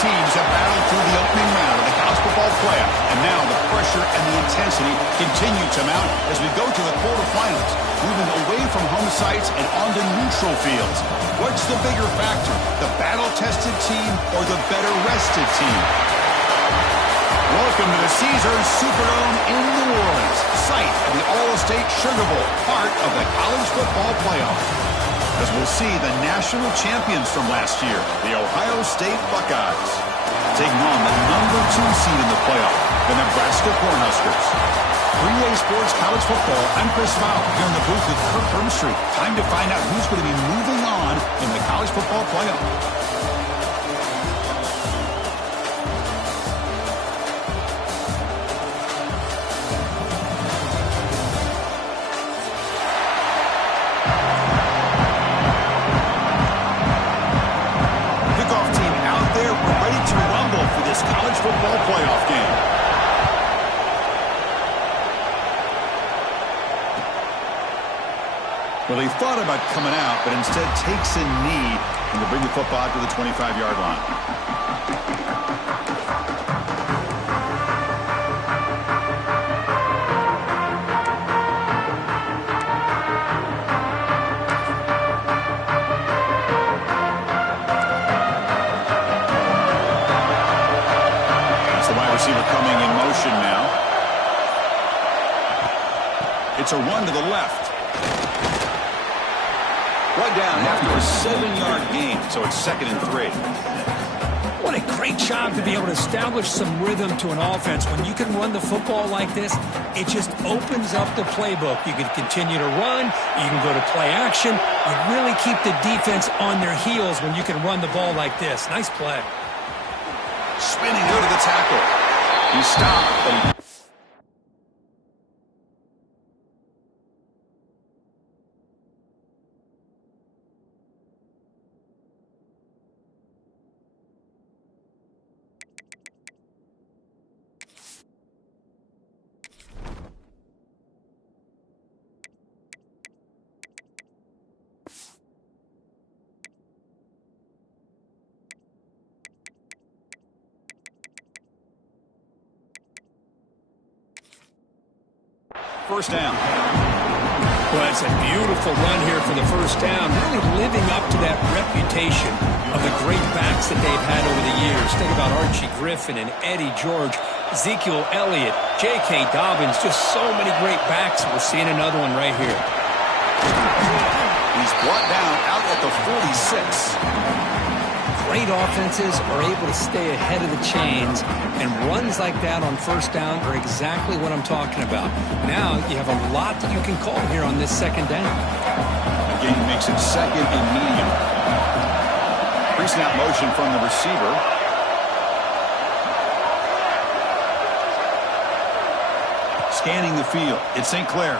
teams have battled through the opening round of the college football playoff, and now the pressure and the intensity continue to mount as we go to the quarterfinals, moving away from home sites and onto neutral fields. What's the bigger factor, the battle-tested team or the better-rested team? Welcome to the Caesars Superdome in New Orleans, site of the All-State Sugar Bowl, part of the college football playoff. As we'll see the national champions from last year, the Ohio State Buckeyes, taking on the #2 seed in the playoff, the Nebraska Cornhuskers. 3A Sports College Football, I'm Chris Fowler, here in the booth with Kirk Hermstreet. Time to find out who's going to be moving on in the college football playoff. College football playoff game. Well, he thought about coming out, but instead takes a knee and to bring the football out to the 25-yard line. Receiver coming in motion now. It's a run to the left. Right down after a 7-yard gain, so it's 2nd and 3. What a great job to be able to establish some rhythm to an offense. When you can run the football like this, it just opens up the playbook. You can continue to run. You can go to play action. You really keep the defense on their heels when you can run the ball like this. Nice play. Spinning out of the tackle. He stopped, but he... First down. Well, it's a beautiful run here for the first down, really living up to that reputation of the great backs that they've had over the years. Think about Archie Griffin and Eddie George, Ezekiel Elliott, J.K. Dobbins, just so many great backs. We're seeing another one right here. He's brought down out at the 46. Great offenses are able to stay ahead of the chains, and runs like that on first down are exactly what I'm talking about. Now you have a lot that you can call here on this 2nd down. Again, he makes it 2nd and medium. Pre-snap motion from the receiver. Scanning the field. It's St. Clair.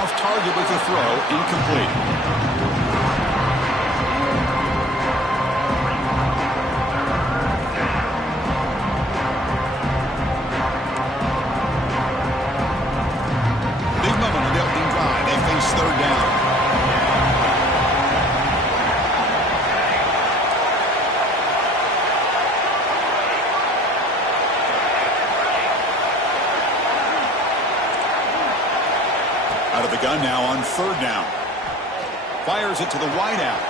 Off target with the throw, incomplete. Third down. Out of the gun now on 3rd down. Fires it to the wideout.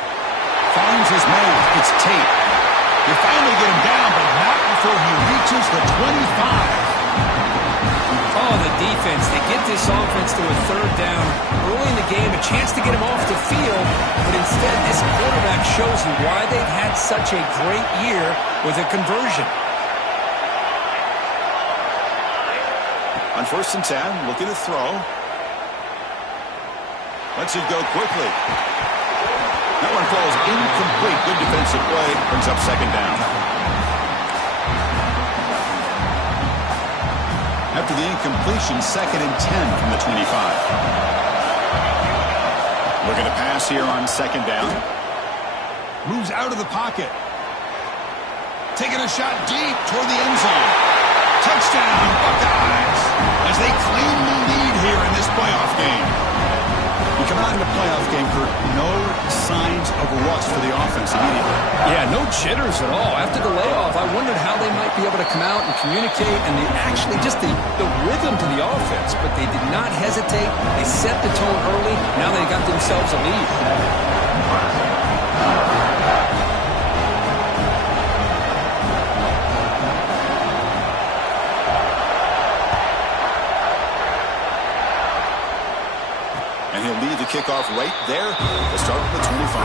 Finds his man. It's Tate. They finally get him down, but not before he reaches the 25. Oh, the defense. They get this offense to a 3rd down early in the game, a chance to get him off the field, but instead this quarterback shows you why they've had such a great year with a conversion. On 1st and 10, looking to throw. Lets it go quickly. That one falls incomplete. Good defensive play. Brings up 2nd down. After the incompletion, 2nd and 10 from the 25. Looking to pass here on 2nd down. Moves out of the pocket. Taking a shot deep toward the end zone. Touchdown, Buckeyes, as they claim the lead here in this playoff game. You come out in the playoff game, Kurt, no signs of rust for the offense immediately. Yeah, no jitters at all. After the layoff, I wondered how they might be able to come out and communicate and actually just the rhythm to the offense. But they did not hesitate. They set the tone early. Now they got themselves a lead. And he'll lead the kickoff right there to start at the 25.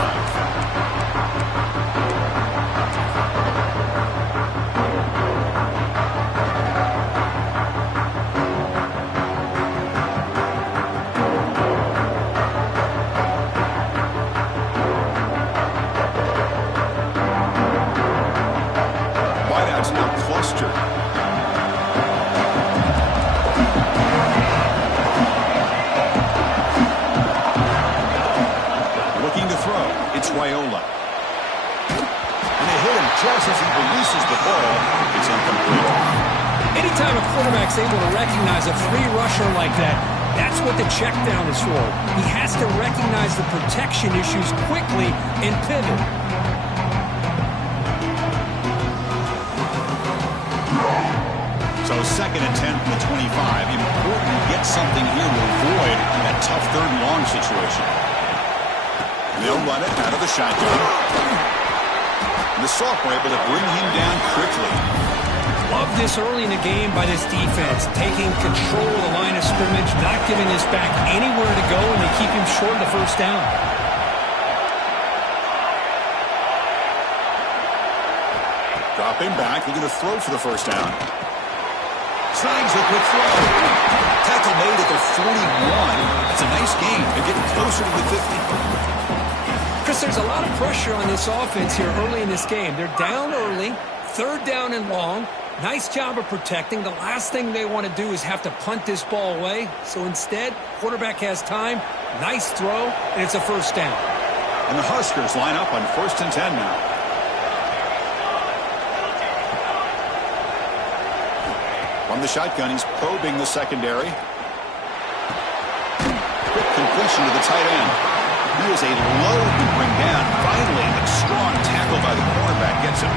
Wideouts now clustered. It's Raiola. And they hit him just as he releases the ball. It's incomplete. Anytime a quarterback's able to recognize a free rusher like that, that's what the check down is for. He has to recognize the protection issues quickly and pivot. So 2nd and 10 from the 25. Important to get something here to avoid that tough 3rd and long situation. They'll run it out of the shotgun. And the sophomore able to bring him down quickly. Love this early in the game by this defense, taking control of the line of scrimmage, not giving this back anywhere to go, and they keep him short of the 1st down. Dropping back, looking to throw for the 1st down. Snags a quick throw. Tackle made at the 41. That's a nice gain. They're getting closer to the 50. Chris, there's a lot of pressure on this offense here early in this game. They're down early, 3rd down and long. Nice job of protecting. The last thing they want to do is have to punt this ball away. So instead, quarterback has time, nice throw, and it's a 1st down. And the Huskers line up on 1st and 10 now. From the shotgun, he's probing the secondary. Quick completion to the tight end. He is a load to bring down. Finally, a strong tackle by the cornerback gets him.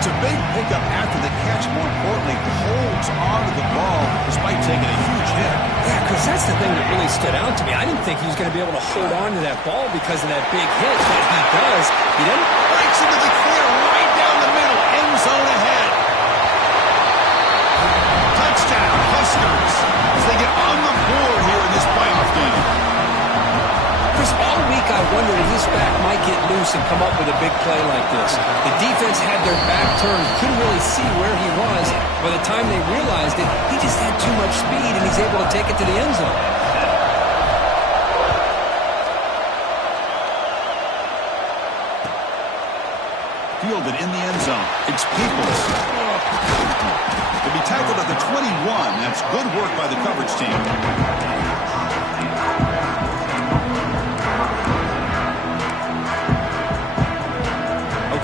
It's a big pickup after the catch. More importantly, holds on to the ball despite taking a huge hit. Yeah, because that's the thing that really stood out to me. I didn't think he was going to be able to hold on to that ball because of that big hit, but he does. He then breaks into the clear right down the middle. End zone ahead. Touchdown, Huskers, as they get on the board here in this playoff game. Chris, all week I wondered if this back might get loose and come up with a big play like this. The defense had their back turned, couldn't really see where he was. By the time they realized it, he just had too much speed, and he's able to take it to the end zone. Fielded in the end zone. It's Peoples. To be tackled at the 21. That's good work by the coverage team.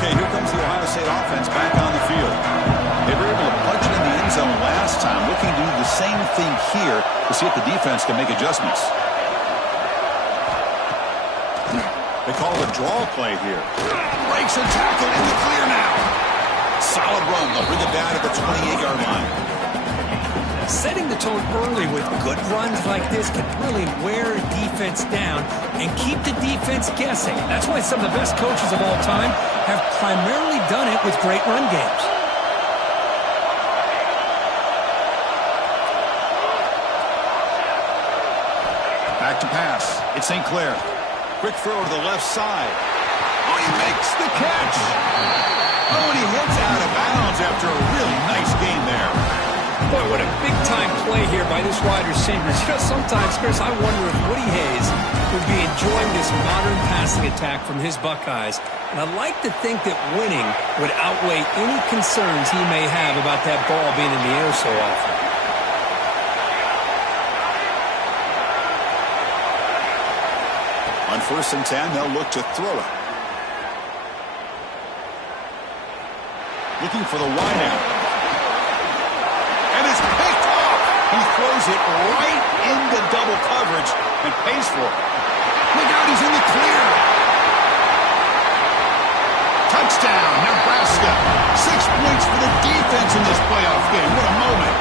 Okay, here comes the Ohio State offense back on the field. They were able to punch it in the end zone last time, looking to do the same thing here to see if the defense can make adjustments. They call it a draw play here. Breaks a tackle in the clear now. Solid run. They'll bring it down at the 28-yard line. Setting the tone early with good runs like this can really wear a defense down and keep the defense guessing. That's why some of the best coaches of all time have primarily done it with great run games. Back to pass. It's St. Clair. Quick throw to the left side. Oh, he makes the catch. Oh, and he heads out of bounds after a really nice gain there. Boy, what a big-time play here by this wide receiver. You know, sometimes, Chris, I wonder if Woody Hayes would be enjoying this modern passing attack from his Buckeyes. And I'd like to think that winning would outweigh any concerns he may have about that ball being in the air so often. On 1st and 10, they'll look to throw it. Looking for the wideout. And it's picked off. He throws it right into double coverage and pays for it. Look out, he's in the clear. Touchdown, Nebraska. 6 points for the defense in this playoff game. What a moment.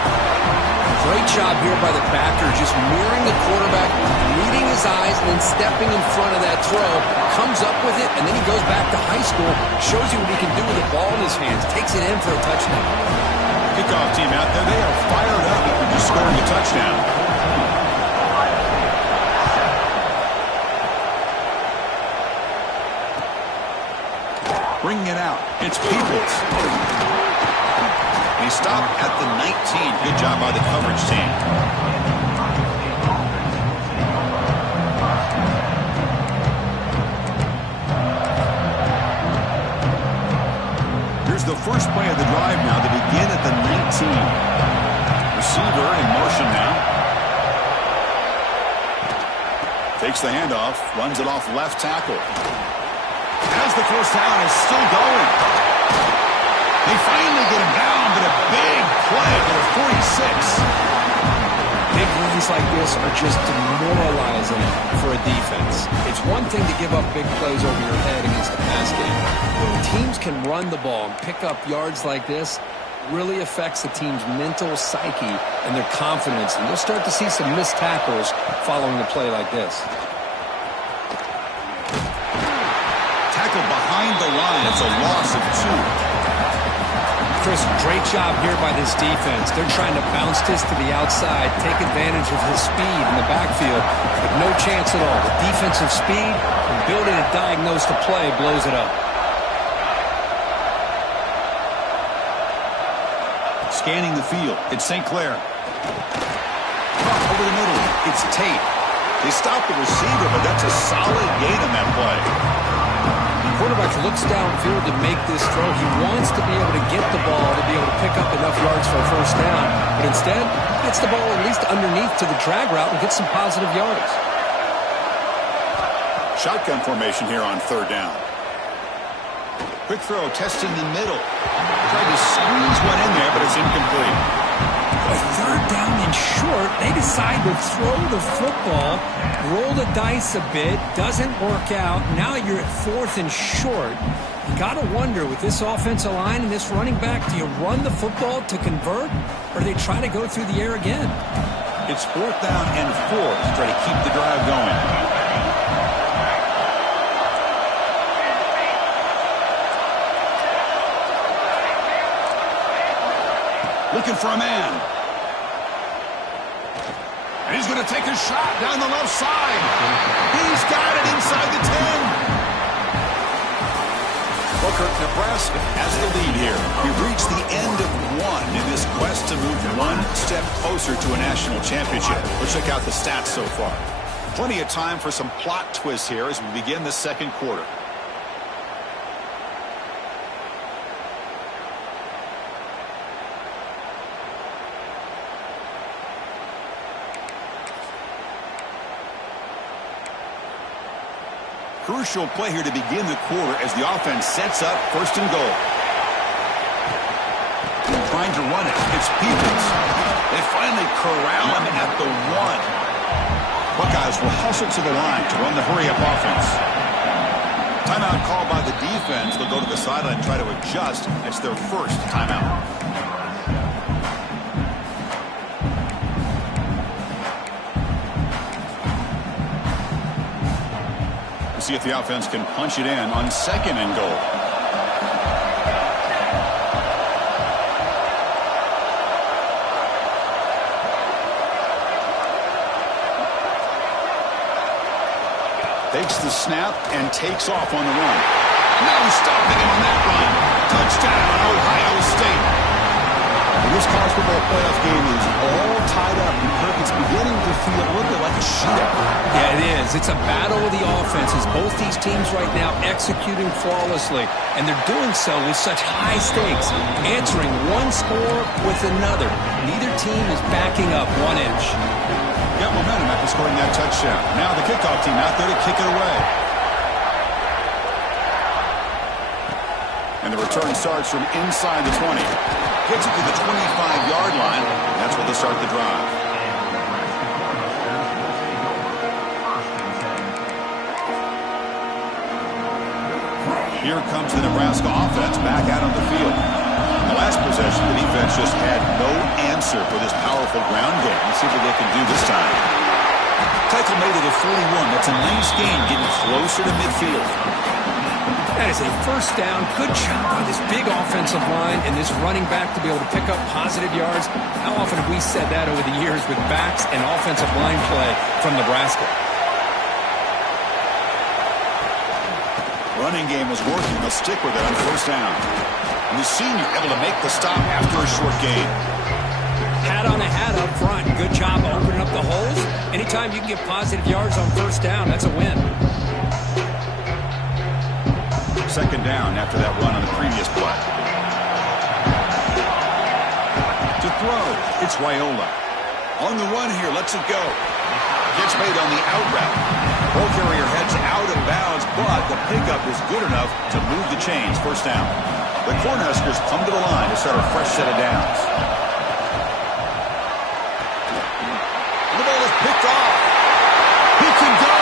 Great job here by the backer, just mirroring the quarterback, reading his eyes, and then stepping in front of that throw. Comes up with it, and then he goes back to high school, shows you what he can do with the ball in his hands, takes it in for a touchdown. Kickoff team out there, they are fired up after just scoring a touchdown. Bringing it out, it's Peoples. He stopped at the 19. Good job by the coverage team. Here's the first play of the drive now to begin at the 19. Receiver in motion now. Takes the handoff, runs it off left tackle. As the first down is still going. They finally get him down, but a big play to the 46. Big runs like this are just demoralizing for a defense. It's one thing to give up big plays over your head against the pass game. When teams can run the ball and pick up yards like this, it really affects the team's mental psyche and their confidence. And you'll start to see some missed tackles following a play like this. Tackle behind the line. It's a loss of 2. Chris, great job here by this defense. They're trying to bounce this to the outside, take advantage of his speed in the backfield, but no chance at all. The defensive speed and ability to diagnose the play blows it up. Scanning the field, it's St. Clair. Over the middle, it's Tate. They stop the receiver, but that's a solid gain on that play. Quarterback looks downfield to make this throw. He wants to be able to get the ball to be able to pick up enough yards for a first down. But instead, gets the ball at least underneath to the drag route and gets some positive yards. Shotgun formation here on third down. Quick throw, testing the middle. Tried to squeeze one in there, but it's incomplete. A third down and short, they decide to throw the football, roll the dice a bit, doesn't work out. Now you're at 4th and short. You got to wonder, with this offensive line and this running back, do you run the football to convert, or do they try to go through the air again? It's 4th down and 4 to try to keep the drive going. Looking for a man. And he's going to take a shot down the left side. He's got it inside the 10. Booker, Nebraska has the lead here. We've reached the end of 1 in this quest to move 1 step closer to a national championship. Let's check out the stats so far. Plenty of time for some plot twists here as we begin the second quarter. Crucial play here to begin the quarter as the offense sets up 1st and goal. Trying to run it. It's Peoples. They finally corral him at the 1. Buckeyes will hustle to the line to run the hurry-up offense. Timeout called by the defense. They'll go to the sideline and try to adjust. It's their first timeout. See if the offense can punch it in on 2nd and goal. Takes the snap and takes off on the run. No stopping him on that run. Touchdown, Ohio State. This college football playoff game is all tied up. It's beginning to feel a little bit like a shootout. Yeah, it is. It's a battle of the offenses. Both these teams right now executing flawlessly, and they're doing so with such high stakes, answering one score with another. Neither team is backing up 1 inch. Got momentum after scoring that touchdown. Now the kickoff team out there to kick it away. And the return starts from inside the 20. Gets it to the 25-yard line. That's where they start the drive. Here comes the Nebraska offense back out on the field. In the last possession, the defense just had no answer for this powerful ground game. Let's see what they can do this time. Tackle made it at 41. That's a nice gain, getting closer to midfield. That is a first down. Good job by this big offensive line and this running back to be able to pick up positive yards. How often have we said that over the years with backs and offensive line play from Nebraska? Running game is working. They'll stick with it on first down. And the senior able to make the stop after a short gain. Hat on a hat up front. Good job opening up the holes. Anytime you can get positive yards on first down, that's a win. Second down after that run on the previous play. To throw, it's Raiola. On the run here, lets it go. Gets made on the out route. Ball carrier heads out of bounds, but the pickup is good enough to move the chains. First down. The Cornhuskers come to the line to start a fresh set of downs. The ball is picked off. He can go.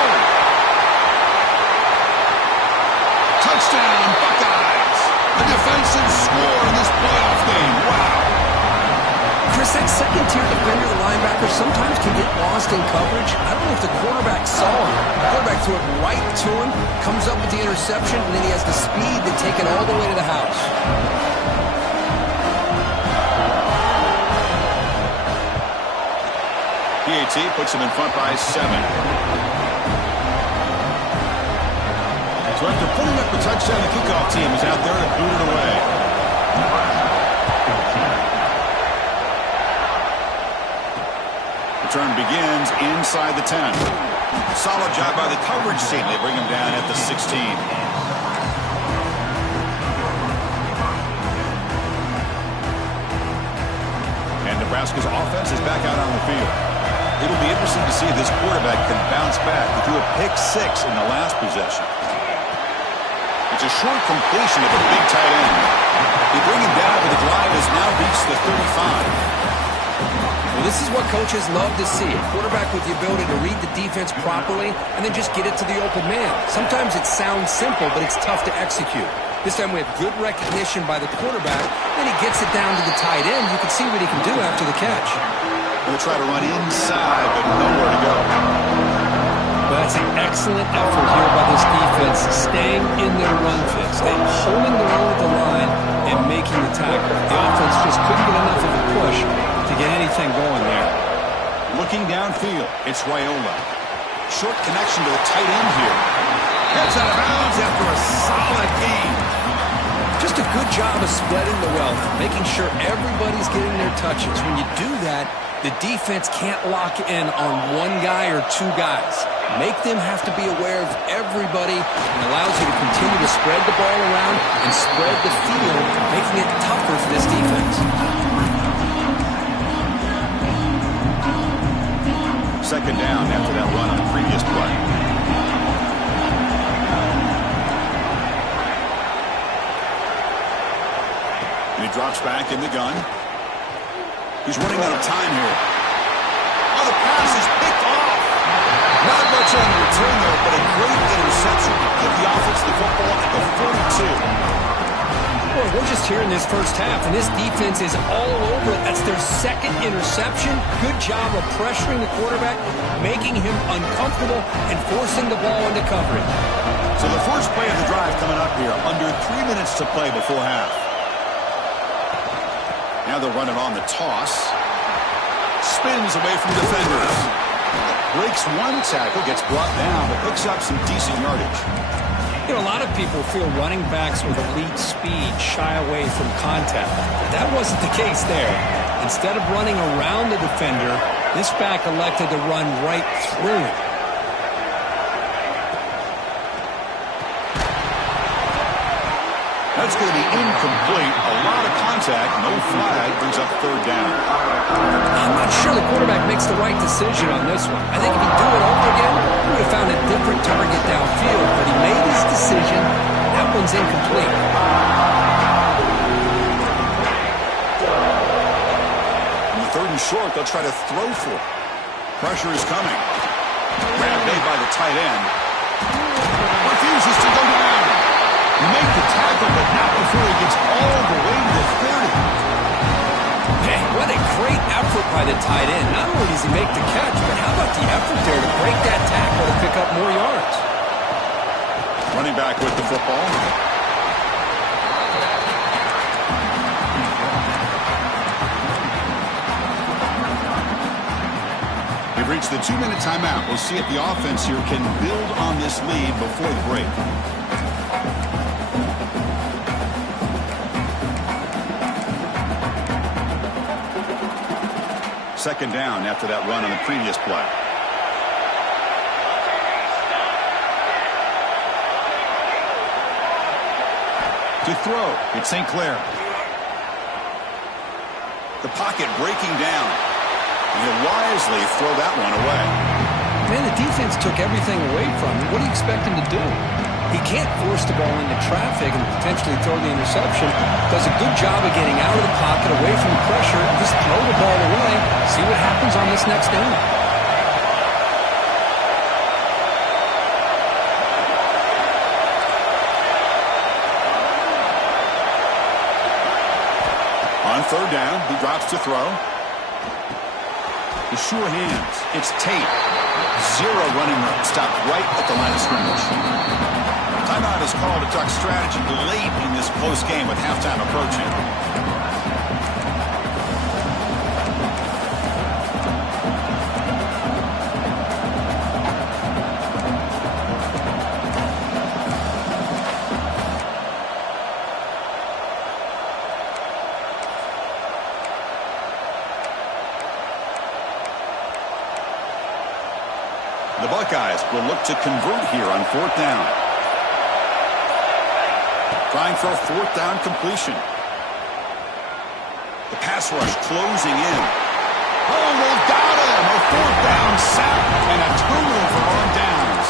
Touchdown, Buckeyes. A defensive score in this playoff game. Wow. Chris, that second-tier defender, the linebacker, sometimes can get lost in coverage. I don't know if the quarterback saw him. The quarterback threw it right to him, comes up with the interception, and then he has the speed to take it all the way to the house. PAT puts him in front by 7. So after putting up a touchdown, the kickoff team is out there to boot it away. Return begins inside the 10. Solid job by the coverage team. They bring him down at the 16. And Nebraska's offense is back out on the field. It'll be interesting to see if this quarterback can bounce back. He threw a pick 6 in the last possession. It's a short completion of a big tight end. They bring him down, but the drive has now reached the 35. Well, this is what coaches love to see. A quarterback with the ability to read the defense properly and then just get it to the open man. Sometimes it sounds simple, but it's tough to execute. This time we have good recognition by the quarterback. Then he gets it down to the tight end. You can see what he can do after the catch. They'll try to run inside, but nowhere to go. Well, that's an excellent effort here by this defense, staying in their run fix. They're holding their own at the line and making the tackle. The offense just couldn't get enough of a push to get anything going there. Looking downfield, it's Raiola. Short connection to the tight end here. Gets out of bounds after a solid gain. Just a good job of spreading the wealth, making sure everybody's getting their touches. When you do that, the defense can't lock in on one guy or two guys. Make them have to be aware of everybody and allows you to continue to spread the ball around and spread the field, making it tougher for this defense. Second down after that run on the previous play. And he drops back in the gun. He's running out of time here. Oh, the pass is picked off. Not much on the return there, but a great interception. Give the offense the football at the 42. Boy, we're just here in this first half, and this defense is all over it. That's their second interception. Good job of pressuring the quarterback, making him uncomfortable, and forcing the ball into coverage. So the first play of the drive coming up here. Under 3 minutes to play before half. Now they'll run it on the toss. Spins away from defenders. Breaks one tackle, gets brought down, but picks up some decent yardage. You know, a lot of people feel running backs with elite speed shy away from contact. That wasn't the case there. Instead of running around the defender, this back elected to run right through him. That's going to be incomplete. A lot of contact, no flag, brings up third down. I'm not sure the quarterback makes the right decision on this one. I think if he'd do it over again, he would have found a different target downfield, but he made his decision. That one's incomplete. short. They'll try to throw for it. Pressure is coming. Grab made by the tight end. Refuses to go down. You make the tackle, but not before he gets all the way to the 30. Man, what a great effort by the tight end. Not only does he make the catch, but how about the effort there to break that tackle to pick up more yards? Running back with the football. We've reached the 2-minute timeout. We'll see if the offense here can build on this lead before the break. Second down after that run on the previous play. To throw, it's St. Clair. The pocket breaking down. And he'll wisely throw that one away. Man, the defense took everything away from him. What do you expect him to do? He can't force the ball into traffic and potentially throw the interception. Does a good job of getting out of the pocket, away from the pressure, just throw the ball away, see what happens on this next down. On third down, he drops to throw. The sure hands. It's Tate. Zero running room. Stopped right at the line of scrimmage. Timeout is called to talk strategy late in this close game with halftime approaching. The Buckeyes will look to convert here on fourth down. Trying for a fourth down completion. The pass rush closing in. Oh, they've got him. A fourth down sack and a turnover on downs.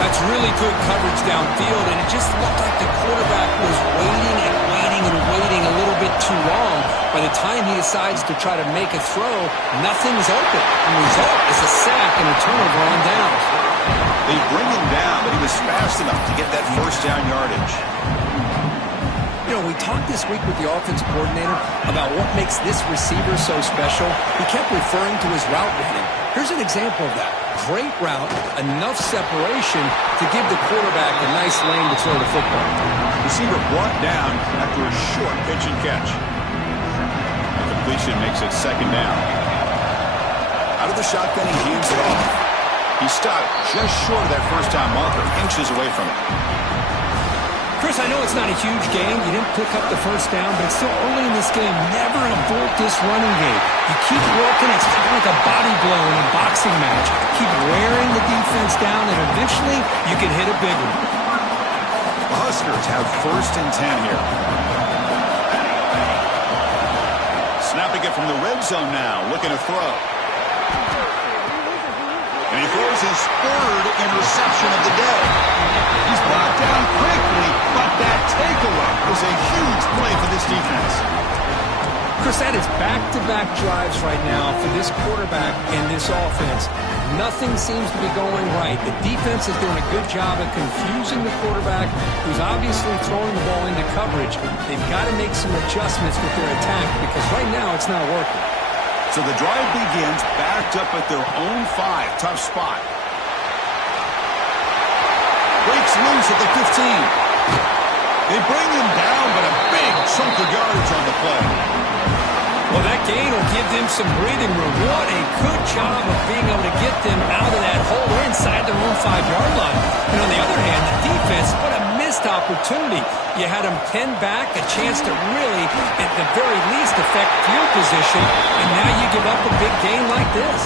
That's really good coverage downfield, and it just looked like the quarterback was waiting and waiting and waiting a little bit too long. By the time he decides to try to make a throw, nothing's open. The result is a sack and a turnover on downs. They bring him down, but he was fast enough to get that first down yardage. You know, we talked this week with the offensive coordinator about what makes this receiver so special. He kept referring to his route running. Here's an example of that. Great route, enough separation to give the quarterback a nice lane to throw the football. Receiver brought down after a short pitch and catch. The completion makes it second down. Out of the shotgun, he hands it off. He stopped just short of that first down marker, inches away from it. Chris, I know it's not a huge game. You didn't pick up the first down, but it's still early in this game. Never abort this running game. You keep working. It's kind of like a body blow in a boxing match. Keep wearing the defense down, and eventually you can hit a big one. The Huskers have first and 10 here. Snapping it from the red zone now, looking to throw. And he throws his third interception of the day. He's brought down quickly, but that takeaway is a huge play for this defense. Chris, that is back-to-back drives right now for this quarterback and this offense. Nothing seems to be going right. The defense is doing a good job of confusing the quarterback, who's obviously throwing the ball into coverage. They've got to make some adjustments with their attack because right now it's not working. So the drive begins backed up at their own 5. Tough spot. Breaks loose at the 15. They bring him down, but a big chunk of yardage on the play. Well, that gain will give them some breathing room. What a good job of being able to get them out of that hole. They're inside their own 5-yard line. And on the other hand, the defense, what a missed opportunity. You had them pinned back, a chance to really, at the very least, affect field position, and now you give up a big gain like this.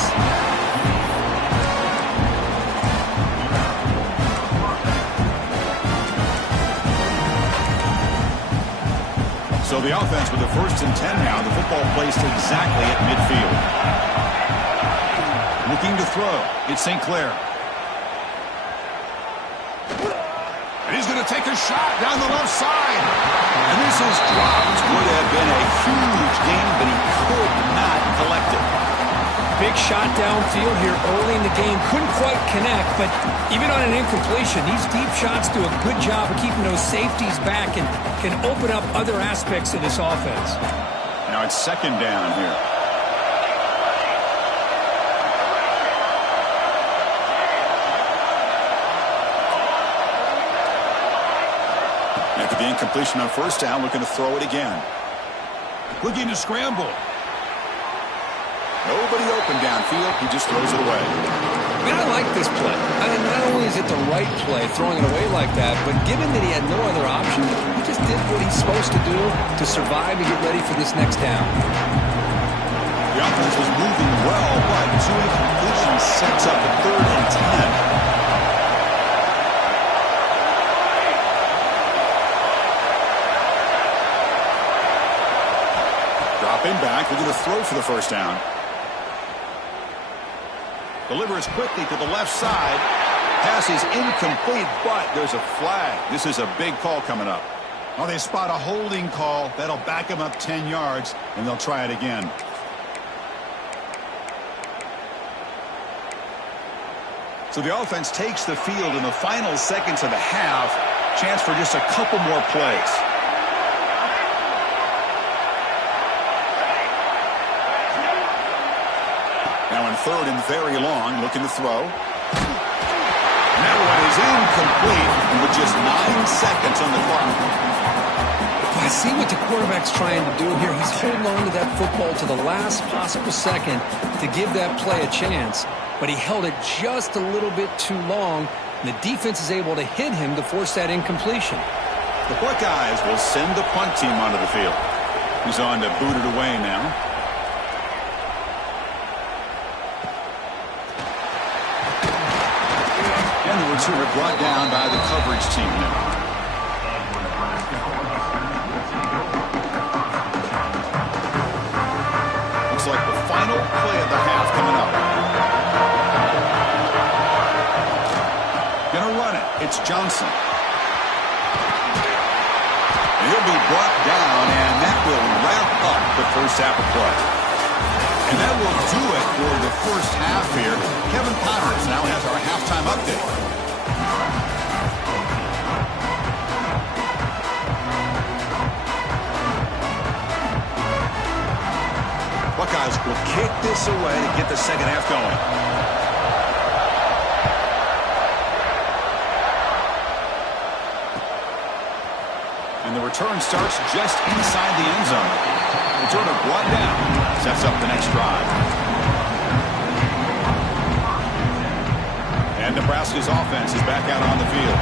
So the offense with the first and 10 now. The football placed exactly at midfield. Looking to throw. It's St. Clair. And he's going to take a shot down the left side. And this is dropped. Would have been a huge gain, but he could not collected. Big shot downfield here early in the game. Couldn't quite connect, but even on an incompletion, these deep shots do a good job of keeping those safeties back and can open up other aspects of this offense. Now it's second down here. After the incompletion on first down, looking to throw it again. Looking to scramble. Nobody open downfield. He just throws it away. Man, I like this play. Not only is it the right play, throwing it away like that, but given that he had no other option, he just did what he's supposed to do to survive and get ready for this next down. The offense was moving well, but 2 incompletions sets up a 3rd and 10. Dropping back, we're going to throw for the first down. Delivers quickly to the left side. Pass is incomplete, but there's a flag. This is a big call coming up. Well, they spot a holding call. That'll back them up 10 yards, and they'll try it again. So the offense takes the field in the final seconds of the half. Chance for just a couple more plays. Now in 3rd and very long, looking to throw. And that one is incomplete with just 9 seconds on the clock. I see what the quarterback's trying to do here. He's holding on to that football to the last possible second to give that play a chance. But he held it just a little bit too long. And the defense is able to hit him to force that incompletion. The Buckeyes will send the punt team onto the field. He's on to boot it away now. And the returner brought down by the coverage team now. Looks like the final play of the half coming up. Gonna run it. It's Johnson. And he'll be brought down, and that will wrap up the first half of play. And that will do it for the first half here. Kevin Powers now has our halftime update. Buckeyes will kick this away to get the second half going. And the return starts just inside the end zone. Returner brought down. Sets up the next drive. And Nebraska's offense is back out on the field.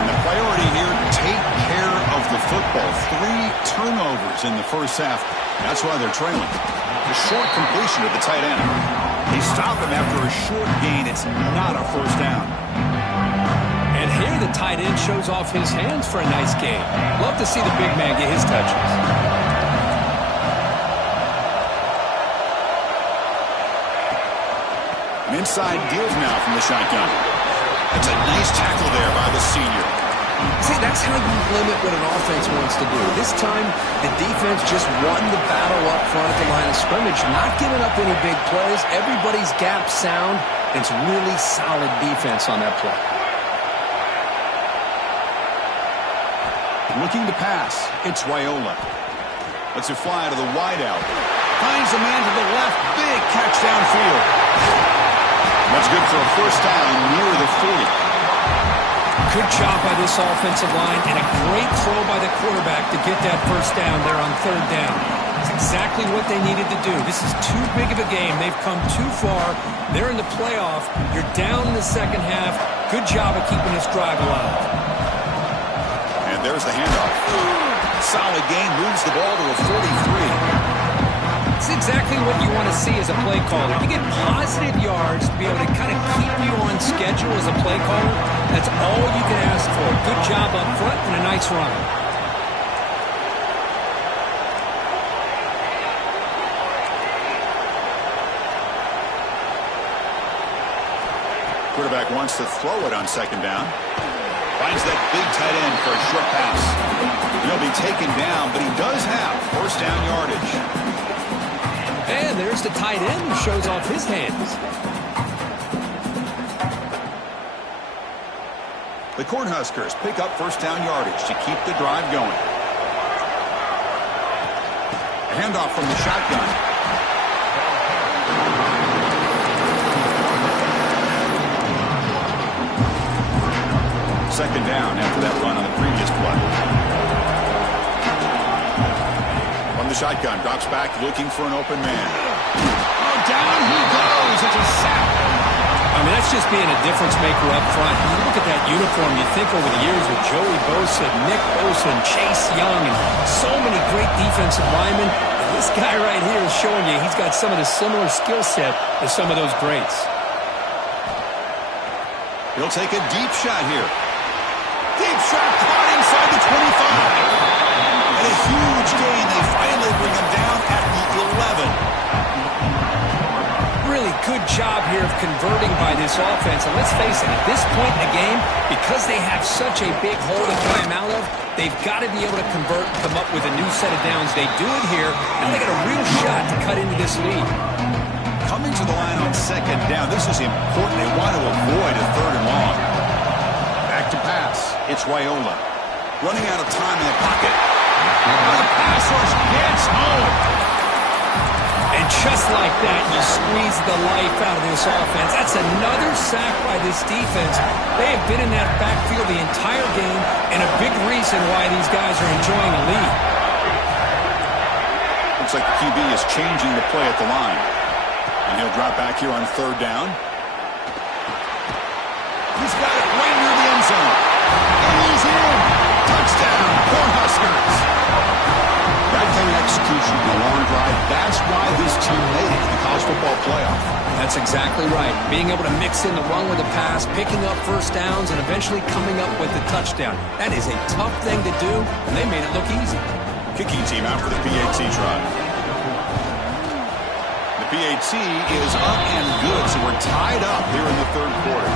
And the priority here, take care of the football. 3 turnovers in the first half. That's why they're trailing. A short completion to the tight end. They stop him after a short gain. It's not a first down. And here the tight end shows off his hands for a nice gain. Love to see the big man get his touches. An inside deals now from the shotgun. That's a nice tackle there by the senior. See, that's how you limit what an offense wants to do. This time, the defense just won the battle up front at the line of scrimmage, not giving up any big plays. Everybody's gap sound. It's really solid defense on that play. Looking to pass. It's Raiola. Lets it fly to the wideout. Finds a man to the left. Big catch downfield. That's good for a first down near the 40. Good job by this offensive line and a great throw by the quarterback to get that first down there on 3rd down. It's exactly what they needed to do. This is too big of a game. They've come too far. They're in the playoff. You're down in the second half. Good job of keeping this drive alive. And there's the handoff. Solid gain, moves the ball to a 43. It's exactly what you want to see as a play caller. You get positive yards to be able to kind of keep you on schedule as a play caller. That's all you can ask for. Good job up front and a nice run. Quarterback wants to throw it on 2nd down. Finds that big tight end for a short pass. He'll be taken down, but he does have first down yardage. And there's the tight end who shows off his hands. The Cornhuskers pick up first down yardage to keep the drive going. A handoff from the shotgun. Second down after that run on the previous play. From the shotgun, drops back looking for an open man. Oh, down he goes. It's a sack. I mean, that's just being a difference maker up front. You look at that uniform, you think over the years with Joey Bosa, Nick Bosa, and Chase Young, and so many great defensive linemen. And this guy right here is showing you he's got some of the similar skill set as some of those greats. He'll take a deep shot here. Deep shot caught inside the 25. And a huge gain. They finally bring him down at the 11. Really good job here of converting by this offense. And let's face it, at this point in the game, because they have such a big hole to climb out of, they've got to be able to convert and come up with a new set of downs. They do it here. Now they got a real shot to cut into this lead. Coming to the line on second down, this is important. They want to avoid a third and long. Back to pass. It's Raiola. Running out of time in the pocket. The pass rush gets home. And just like that, you squeeze the life out of this offense. That's another sack by this defense. They have been in that backfield the entire game, and a big reason why these guys are enjoying a lead. Looks like the QB is changing the play at the line. And he'll drop back here on third down. He's got it right near the end zone. And he's in. Touchdown, Cornhuskers. That kind of execution in a long drive, that's why this team made it to the college football playoff. That's exactly right. Being able to mix in the run with the pass, picking up first downs, and eventually coming up with the touchdown. That is a tough thing to do, and they made it look easy. Kicking team out for the PAT drive. The PAT is up and good, so we're tied up here in the third quarter.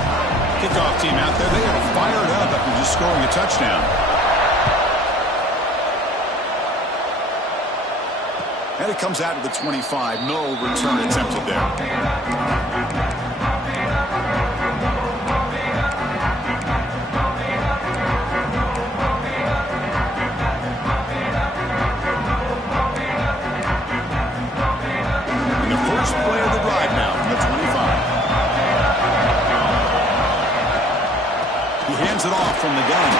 Kickoff team out there, they are fired up after just scoring a touchdown. And it comes out to the 25. No return attempted there. And the first play of the drive now from the 25. He hands it off from the gun.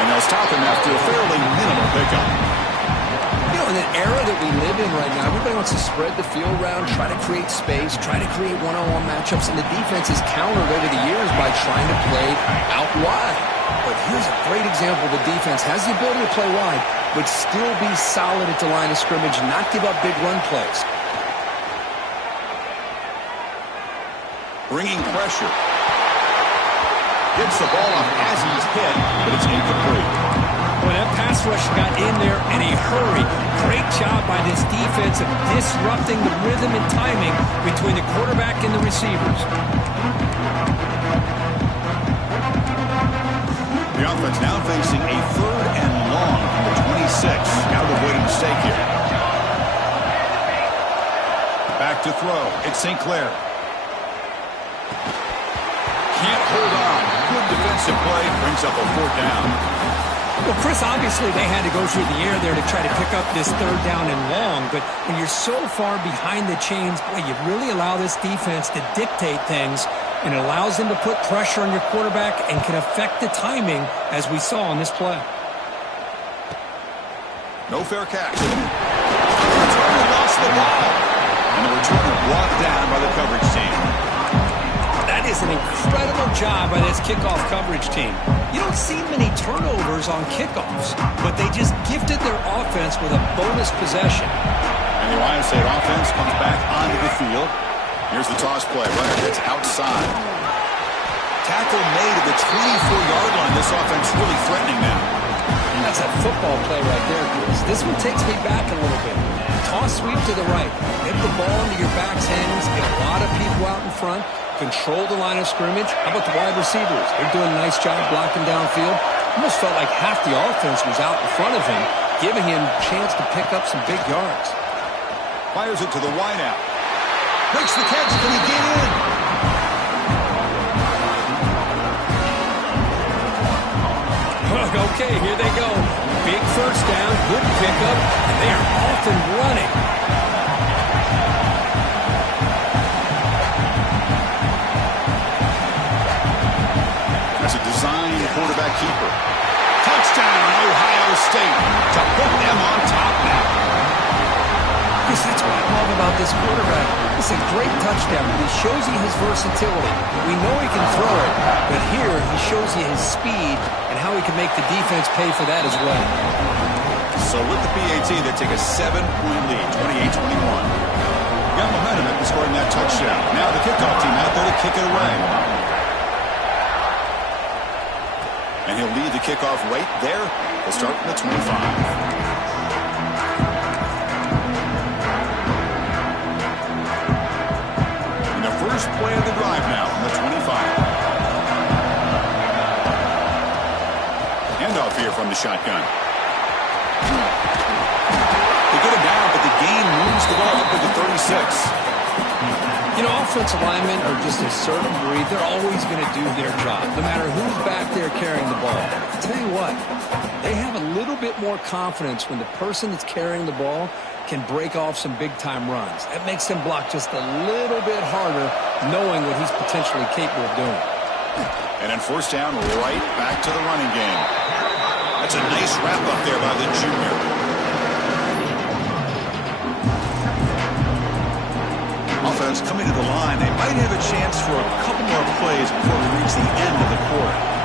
And they'll stop him after a fairly minimal pickup. In an era that we live in right now, everybody wants to spread the field around, try to create space, try to create one-on-one matchups, and the defense has countered over the years by trying to play out wide. But here's a great example. The defense has the ability to play wide, but still be solid at the line of scrimmage and not give up big run plays. Bringing pressure. Gets the ball off as he's hit, but it's incomplete. Well, that pass rush got in there in a hurry. Great job by this defense of disrupting the rhythm and timing between the quarterback and the receivers. The offense now facing a third and long from the 26. Got to avoid a mistake here. Back to throw. It's St. Clair. Can't hold on. Good defensive play. Brings up a fourth down. Well, Chris, obviously they had to go through the air there to try to pick up this third down and long, but when you're so far behind the chains, boy, you really allow this defense to dictate things, and it allows them to put pressure on your quarterback and can affect the timing, as we saw on this play. No fair catch. The returner lost the ball, and the returner brought down by the coverage team. That is an incredible job by this kickoff coverage team. You don't see many turnovers on kickoffs, but they just gifted their offense with a bonus possession. And the Ohio State offense comes back onto the field. Here's the toss play. Runner gets outside. Tackle made at the 24-yard line. This offense really threatening now. That's a football play right there, Chris. This one takes me back a little bit. Toss sweep to the right. Get the ball into your back's hands. Get a lot of people out in front. Control the line of scrimmage. How about the wide receivers? They're doing a nice job blocking downfield. Almost felt like half the offense was out in front of him, giving him a chance to pick up some big yards. Fires it to the wideout. Makes the catch. Can he get in? Okay, here they go. Big first down, good pickup, and they are off and running. That's a design quarterback keeper. Touchdown, Ohio State, to put them on top now. Chris, that's what I love about this quarterback. It's a great touchdown. He shows you his versatility. We know he can throw it, but here he shows you his speed and how he can make the defense pay for that as well. So with the PAT, they take a 7-point lead, 28-21. Got momentum after scoring that touchdown. Now the kickoff team out there to kick it away. And he'll lead the kickoff right there. We'll start from the 25. First play of the drive now on the 25. Handoff here from the shotgun. They get it down, but the gain moves the ball up to the 36. You know, offensive linemen are just a certain breed. They're always going to do their job, no matter who's back there carrying the ball. I'll tell you what, they have a little bit more confidence when the person that's carrying the ball can break off some big-time runs. That makes him block just a little bit harder, knowing what he's potentially capable of doing. And then first down, right back to the running game. That's a nice wrap-up there by the junior. Offense coming to the line. They might have a chance for a couple more plays before we reach the end of the quarter.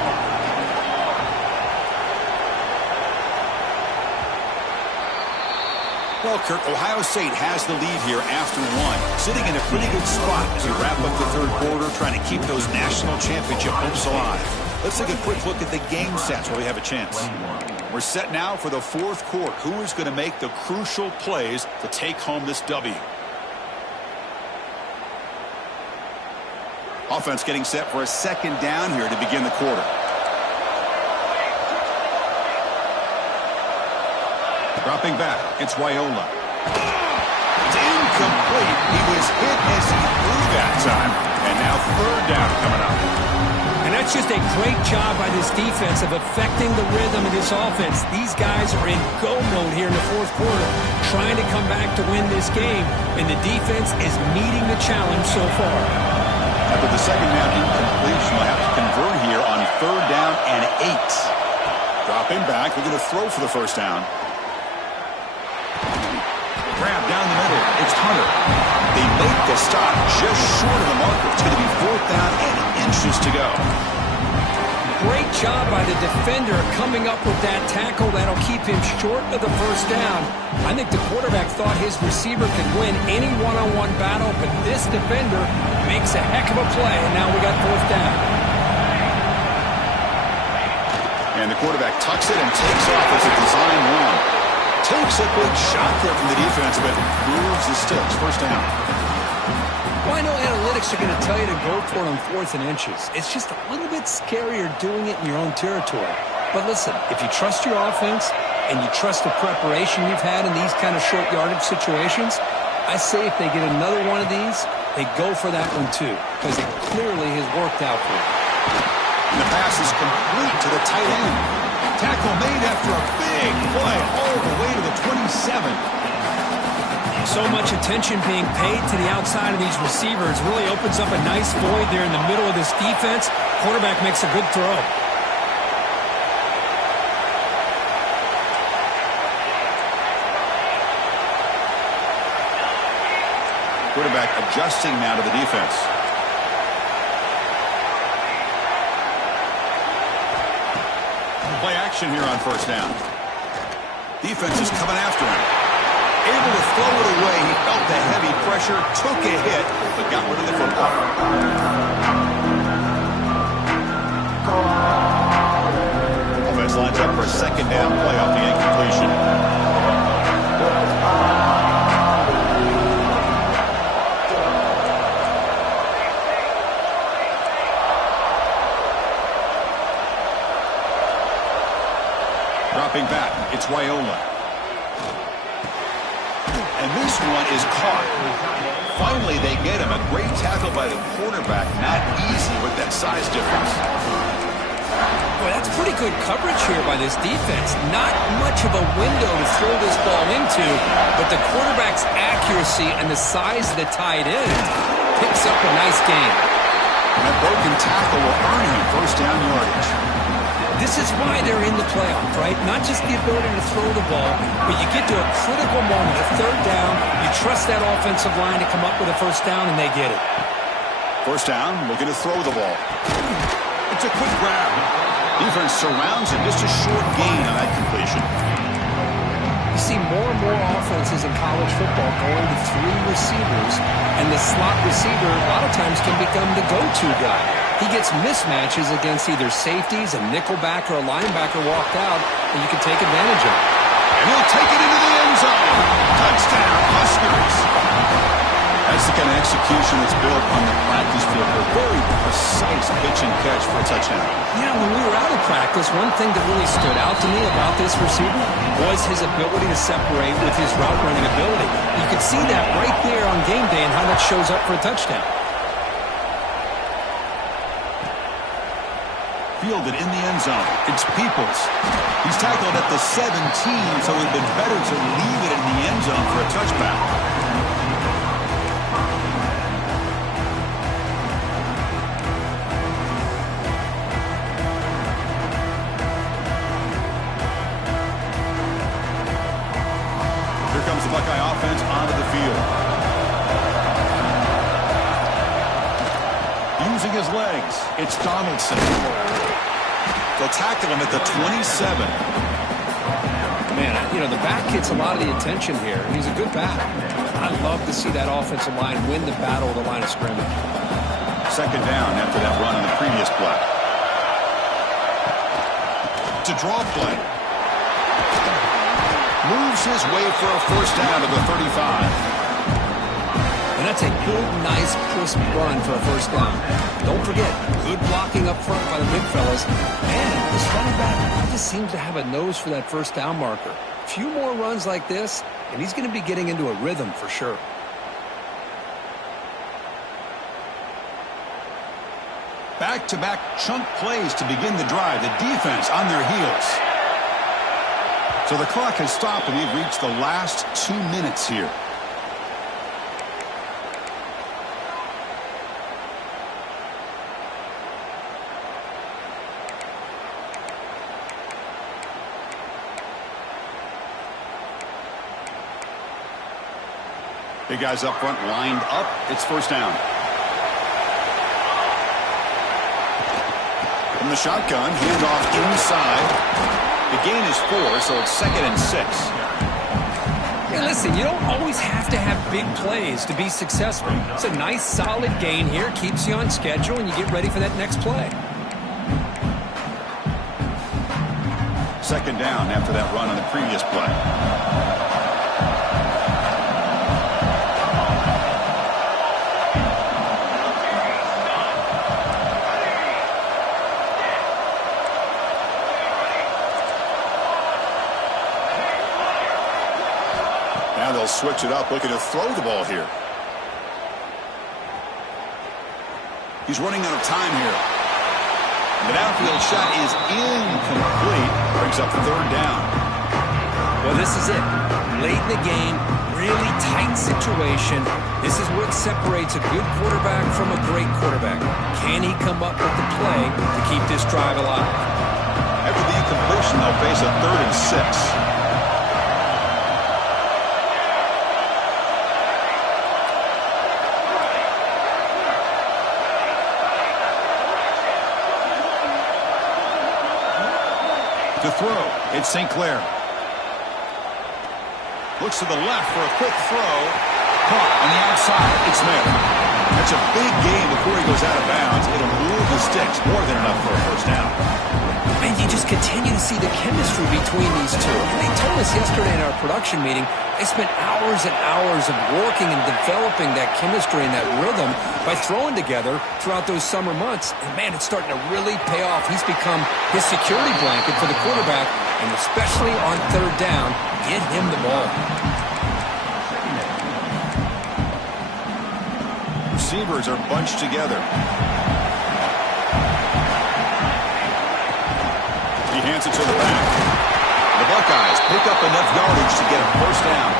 Well, Kirk, Ohio State has the lead here after one, sitting in a pretty good spot as we wrap up the third quarter, trying to keep those national championship hopes alive. Let's take a quick look at the game stats while we have a chance. We're set now for the fourth quarter. Who is going to make the crucial plays to take home this W? Offense getting set for a second down here to begin the quarter. Dropping back, it's Wyola. It's incomplete. He was hit as he threw that time. And now third down coming up. And that's just a great job by this defense of affecting the rhythm of this offense. These guys are in go mode here in the fourth quarter, trying to come back to win this game. And the defense is meeting the challenge so far. After the second down incompletion, they'll have to convert here on third down and 8. Dropping back, they're going to throw for the first down. Grab down the middle. It's Hunter. They make the stop just short of the marker. It's going to be fourth down and inches to go. Great job by the defender coming up with that tackle. That'll keep him short of the first down. I think the quarterback thought his receiver could win any one-on-one battle, but this defender makes a heck of a play. And now we got fourth down. And the quarterback tucks it and takes off as a design run. Takes a big shot there from the defense, but moves the sticks. First down. Well, I know analytics are going to tell you to go for it on fourth and inches. It's just a little bit scarier doing it in your own territory. But listen, if you trust your offense and you trust the preparation you've had in these kind of short yardage situations, I say if they get another one of these, they go for that one too, because it clearly has worked out for them. And the pass is complete to the tight end. Tackle made after a big play all the way to the 27. So much attention being paid to the outside of these receivers really opens up a nice void there in the middle of this defense. Quarterback makes a good throw. Quarterback adjusting now to the defense. Play action here on first down. Defense is coming after him. Able to throw it away. He felt the heavy pressure, took a hit, but got rid of the football. Offense lines up for a second down play off the incompletion. Dropping back, it's Wyola. And this one is caught. Finally, they get him. A great tackle by the quarterback. Not easy with that size difference. Boy, that's pretty good coverage here by this defense. Not much of a window to throw this ball into, but the quarterback's accuracy and the size of the tight end picks up a nice gain. And that broken tackle will earn him first down yardage. This is why they're in the playoff, right? Not just the ability to throw the ball, but you get to a critical moment, a third down, you trust that offensive line to come up with a first down, and they get it. First down, looking to throw the ball. It's a quick grab. Defense surrounds him, just a short gain on that completion. You see more and more offenses in college football going to three receivers, and the slot receiver a lot of times can become the go-to guy. He gets mismatches against either safeties, a nickelback, or a linebacker walked out, and you can take advantage of it. And he'll take it into the end zone. Touchdown, Huskers. That's the kind of execution that's built on the practice field. A very precise pitch and catch for a touchdown. You know, when we were out of practice, one thing that really stood out to me about this receiver was his ability to separate with his route running ability. You could see that right there on game day and how that shows up for a touchdown. Fielded in the end zone. It's Peoples. He's tackled at the 17, so it would have been better to leave it in the end zone for a touchback. Here comes the Buckeye offense onto the field. Using his legs, it's Donaldson. They'll tackle him at the 27. Man, you know, the back gets a lot of the attention here. He's a good back. I love to see that offensive line win the battle of the line of scrimmage. Second down after that run on the previous play. To draw play. Moves his way for a first down to the 35. And that's a good, nice, crisp run for a first down. Don't forget, good blocking up front by the big fellas. And this running back just seems to have a nose for that first down marker. A few more runs like this, and he's going to be getting into a rhythm for sure. Back-to-back chunk plays to begin the drive. The defense on their heels. So the clock has stopped, and we've reached the last 2 minutes here. Big guys up front lined up. It's first down. From the shotgun, handoff inside. The gain is 4, so it's 2nd and 6. Hey, listen, you don't always have to have big plays to be successful. It's a nice, solid gain here. Keeps you on schedule, and you get ready for that next play. Second down after that run on the previous play. Now they'll switch it up, looking to throw the ball here. He's running out of time here. The downfield shot is incomplete. Brings up third down. Well, this is it. Late in the game, really tight situation. This is what separates a good quarterback from a great quarterback. Can he come up with the play to keep this drive alive? After the incompletion, they'll face a 3rd and 6. To throw, it's St. Clair. Looks to the left for a quick throw. Caught on the outside. It's Smith. That's a big gain before he goes out of bounds. It'll move the sticks. More than enough for a first down. And you just continue to see the chemistry between these two. And they told us yesterday in our production meeting, they spent hours and hours of working and developing that chemistry and that rhythm by throwing together throughout those summer months. And, man, it's starting to really pay off. He's become his security blanket for the quarterback, and especially on third down, get him the ball. Receivers are bunched together. He hands it to the back. The Buckeyes pick up enough yardage to get a first down.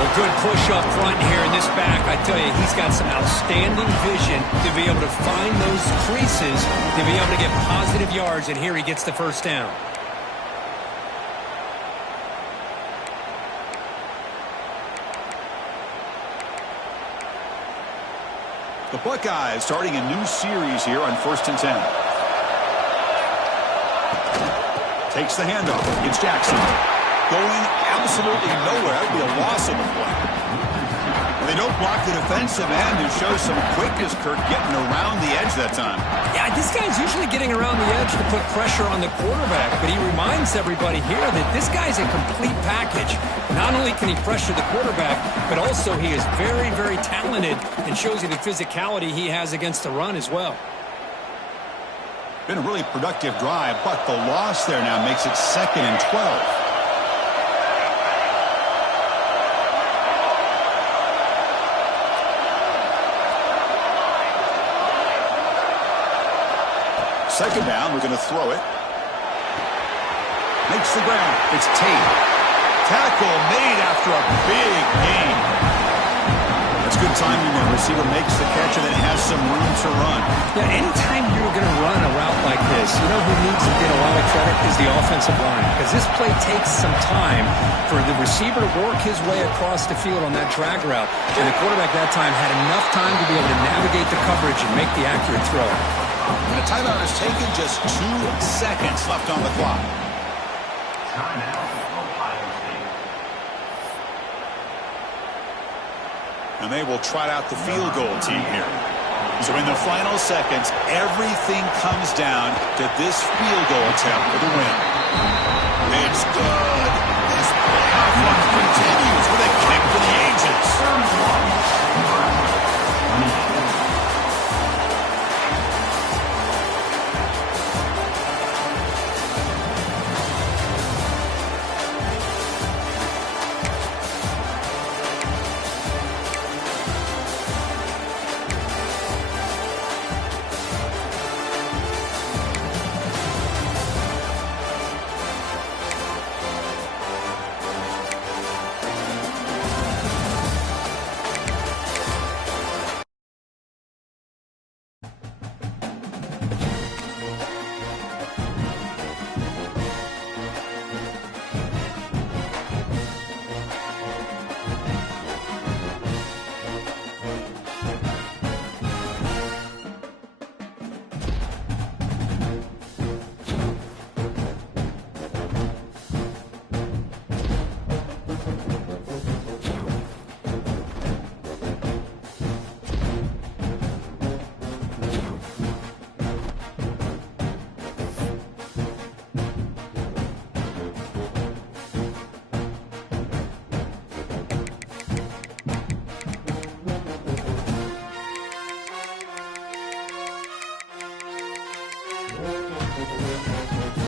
A good push up front here in this back. I tell you, he's got some outstanding vision to be able to find those creases, to be able to get positive yards, and here he gets the first down. The Buckeyes starting a new series here on 1st and 10. Takes the handoff. It's Jackson. Going absolutely nowhere. That would be a loss of the play. They don't block the defensive end and show some quickness, Kirk, getting around the edge that time. Yeah, this guy's usually getting around the edge to put pressure on the quarterback, but he reminds everybody here that this guy's a complete package. Not only can he pressure the quarterback, but also he is very, very talented and shows you the physicality he has against the run as well. Been a really productive drive, but the loss there now makes it 2nd and 12. Second down, we're going to throw it. Makes the ground. It's Tate. Tackle made after a big gain. That's good timing when the receiver makes the catch and then has some room to run. Yeah, anytime you're going to run a route like this, you know who needs to get a lot of credit is the offensive line. Because this play takes some time for the receiver to work his way across the field on that drag route. And the quarterback that time had enough time to be able to navigate the coverage and make the accurate throw. And a timeout is taken, just 2 seconds left on the clock. And they will trot out the field goal team here. So in the final seconds, everything comes down to this field goal attempt for the win.